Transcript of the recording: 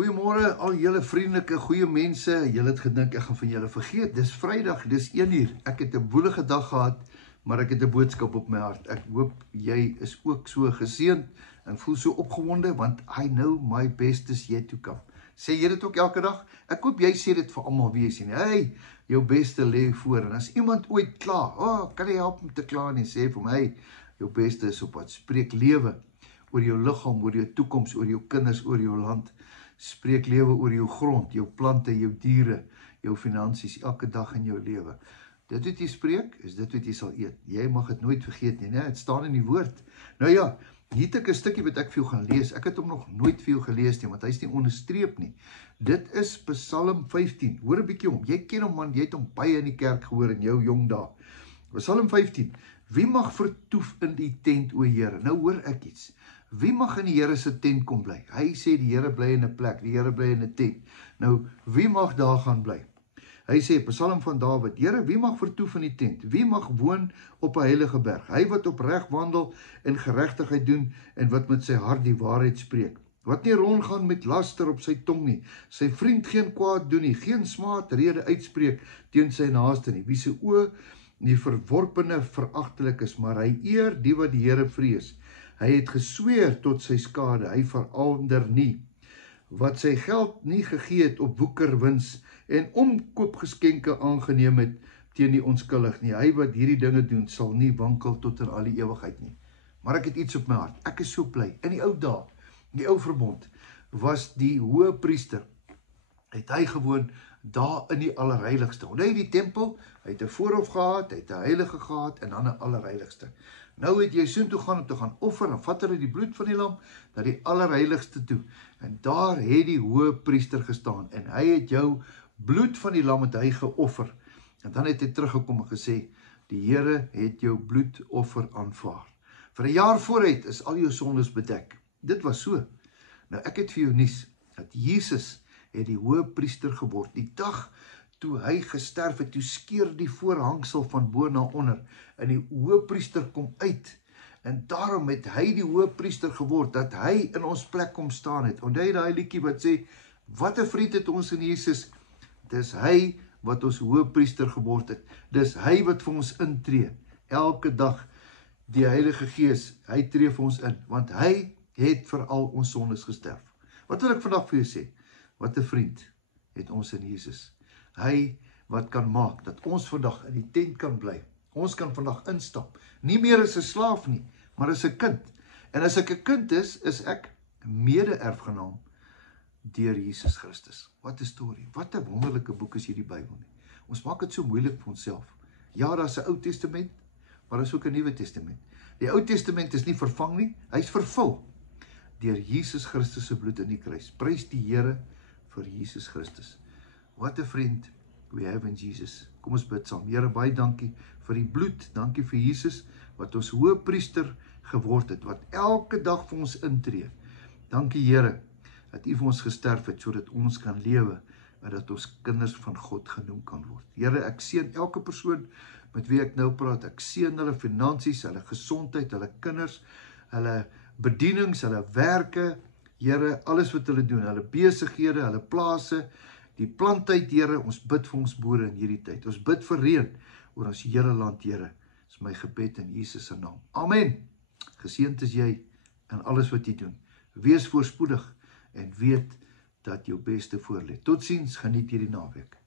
Goeiemôre al julle vriendelike, goeie mense. Julle het gedink ek gaan van julle vergeet. Dis Vrydag, dis 1 uur. Ek het 'n woelige dag gehad, maar ek het 'n boodskap op my hart. Ek hoop jy is ook so geseënd en voel so opgewonde, want I know my best is yet to come. Sê jy dit ook elke dag? Ek hoop jy sê dit vir almal wie jy sien. Hey, jou beste lê voor. En as iemand ooit kla, kan jy help om te kla en sê vir my, jou beste is op pad. Spreek lewe oor jou liggaam, oor jou toekoms, oor jou kinders, oor jou land. Spreek lewe oor jou grond, jou plante, jou diere, jou finansies, elke dag in jou lewe. Dit wat jy spreek, is dit wat jy sal eet. Jy mag dit nooit vergeet nie, né? Het staan in die woord. Nou ja, hier het ek 'n stukkie wat ek vir jou gaan lees. Ek het hom nog nooit vir jou gelees nie, want hy is nie onderstreep nie. Dit is Psalm 15. Hoor 'n bietjie om. Jy ken hom man, jy het hom baie in die kerk gehoor in jou jong dae. Psalm 15. Wie mag vertoef in die tent, o Here? Nou hoor ek iets. Wie mag in die Here se tent kom bly? Hy sê die Here bly in 'n plek, die Here bly in 'n tent. Nou, wie mag daar gaan bly? Hy sê, Psalm van Dawid, Here, wie mag vertoef in die tent? Wie mag woon op 'n heilige berg? Hy wat opreg wandel en geregtigheid doen en wat met sy hart die waarheid spreek. Wat nie rondgaan met laster op sy tong nie, sy vriend geen kwaad doen nie, geen smaatrede uitspreek teen sy naaste nie, wie se oë die verworpene veragtelik is, maar hy eer die wat die Here vrees. Hy het gesweer tot sy skade, hy verander nie. Wat sy geld nie gegee het op woekerwins en omkoopgeskenke aangeneem het teen die onskuldig nie. Hy wat hierdie dinge doen, sal nie wankel tot in al die ewigheid nie. Maar ek het iets op my hart. Ek is so bly. In die ou dae, in die ou verbond, was die hoë priester, het hy gewoon daar in die allerheiligste. Onthou jy die tempel, hy het 'n voorhof gehad, hy het 'n heilige gehad en dan 'n allerheiligste. Nou het jy soontoe gaan om te gaan offer, en vat hulle die bloed van die lam na die allerheiligste toe. En daar het die hoë priester gestaan, en hy het jou bloed van die lam het hy geoffer. En dan het hy teruggekom en gesê, die Here het jou bloedoffer aanvaar. Vir 'n jaar vooruit is al jou sondes bedek. Dit was so. Nou ek het vir jou nuus, dat Jesus het die hoë priester geword. Die dag toe hy gesterf het, toe skeur die voorhangsel van bo na onder, en die hoëpriester kom uit, en daarom het hy die hoëpriester geword, dat hy in ons plek kom staan het. Onthou jy daai liedjie wat sê, wat 'n vriend het ons in Jesus, dis hy wat ons hoëpriester geword het, dis hy wat vir ons intree, elke dag, die Heilige Gees, hy tree vir ons in, want hy het vir al ons sondes gesterf. Wat wil ek vandag vir jou sê? Wat 'n vriend het ons in Jesus. Hy wat kan maak, dat ons vandag in die tent kan bly. Ons kan vandag instap. Nie meer as 'n slaaf nie, maar as 'n kind. En as ek 'n kind is ek mede-erfgenaam deur Jesus Christus. Wat 'n storie. Wat 'n wonderlike boek is hierdie Bybel nie. Ons maak dit so moeilik vir onsself. Ja, daar's 'n Ou Testament, maar daar's ook 'n Nuwe Testament. Die Ou Testament is nie vervang nie, hy's vervul deur Jesus Christus se bloed in die kruis. Prys die Here vir Jesus Christus. Wat 'n vriend we have in Jesus. Kom ons bid saam. Here, baie dankie vir die bloed. Dankie vir Jesus wat ons hoëpriester geword het, wat elke dag vir ons intree. Dankie Here dat U vir ons gesterf het sodat ons kan lewe en dat ons kinders van God genoem kan word. Here, ek seën elke persoon met wie ek nou praat. Ek seën hulle finansies, hulle gesondheid, hulle kinders, hulle bedienings, hulle werke. Here, alles wat hulle doen, hulle besighede, hulle plase, die plantheid, Here, ons bid vir ons boere in hierdie tyd. Ons bid vir reën oor ons hele land, Here. Dis my gebed in Jesus se naam. Amen. Geseënd is jy in alles wat jy doen. Wees voorspoedig en weet dat jou beste voorlê. Totsiens, geniet hierdie naweek.